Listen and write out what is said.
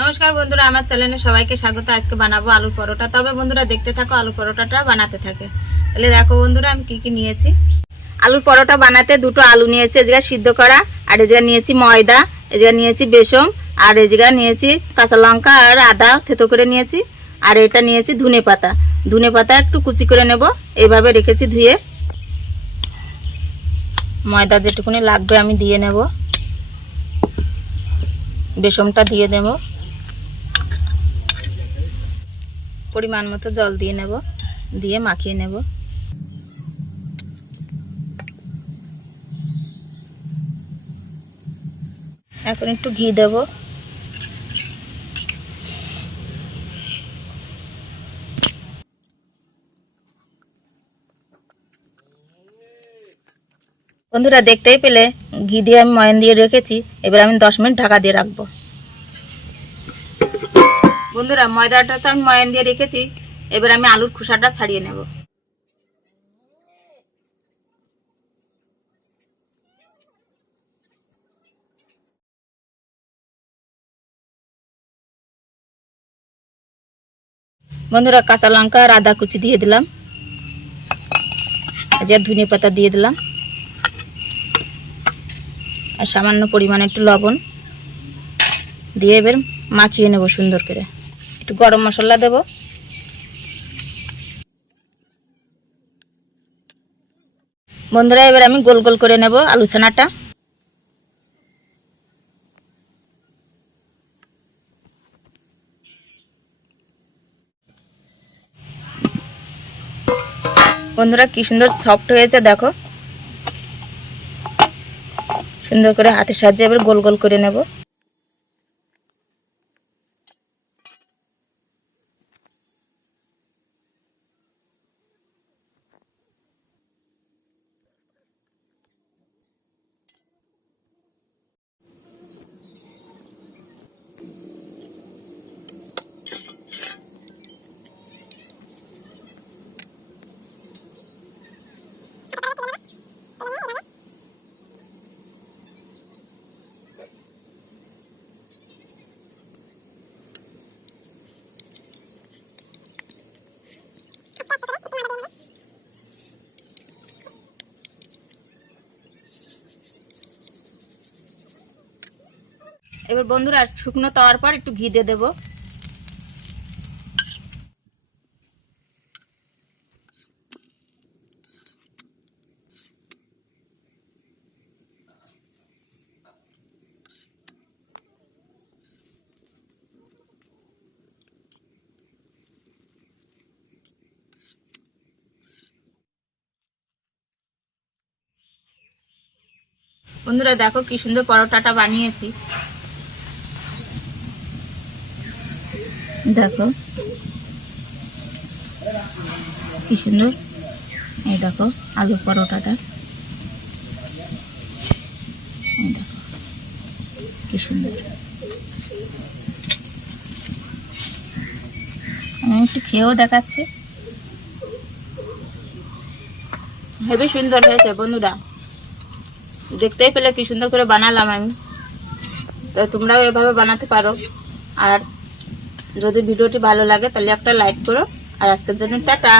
নমস্কার বন্ধুরা, আমার চ্যানেলে সবাইকে স্বাগত। আজকে বানাবো আলুর পরোটা। তবে বন্ধুরা দেখতে থাকো, আলু পরোটাটা বানাতে থাকে। তাহলে দেখো বন্ধুরা আমি কি কি নিয়েছি। আলুর পরোটা বানাতে দুটো আলু নিয়েছি, এই জায়গায় সিদ্ধ করা, আর এই জায়গায় নিয়েছি ময়দা, এই জায়গায় নিয়েছি বেসন, আর এই জায়গায় নিয়েছি কাঁচা লঙ্কা আর আদা থেতো করে নিয়েছি, আর এটা নিয়েছি ধনে পাতা। ধনে পাতা একটু কুচি করে নেব, এইভাবে রেখেছি ধুয়ে। ময়দা যেটুকুনি লাগবে আমি দিয়ে নেব, বেসনটা দিয়ে দেব, পরিমাণ মতো জল দিয়ে নেব, দিয়ে মাখিয়ে নেব। এখন একটু ঘি দেব, বন্ধুরা দেখতেই পেলে ঘি দিয়ে আমি ময়ান দিয়ে রেখেছি। এবার আমি 10 মিনিট ঢাকা দিয়ে রাখবো। বন্ধুরা ময়দাটা তো আমি ময়ান দিয়ে রেখেছি, এবার আমি আলুর খোসাটা ছাড়িয়ে নেব। বন্ধুরা কাঁচা লঙ্কা আর আদা কুচি দিয়ে দিলাম, যে ধনে পাতা দিয়ে দিলাম, আর সামান্য পরিমাণে একটু লবণ দিয়ে এবার মাখিয়ে নেব সুন্দর করে। একটু গরম মশলা দেব, বন্ধুরা এবার আমি গোল গোল করে নেব আলু ছানাটা। বন্ধুরা কি সুন্দর সফট হয়েছে দেখো, সুন্দর করে হাতের সাহায্যে এবার গোল গোল করে নেব। এবার বন্ধুরা শুকনো তাওয়ার পর একটু ঘি দিয়ে দেবো। বন্ধুরা দেখো কি সুন্দর পরোটাটা বানিয়েছি, দেখো কি সুন্দর। এই দেখো আলু পরোটাটা, এই দেখো কি সুন্দর। আমি একটু খেয়েও দেখাচ্ছি, হেবি সুন্দর হয়েছে বন্ধুরা। দেখতেই পেলে কি সুন্দর করে বানালাম আমি। তো তোমরাও এভাবে বানাতে পারো। আর যদি ভিডিওটি ভালো লাগে তাহলে একটা লাইক করো। আর আজকের জন্য টাটা।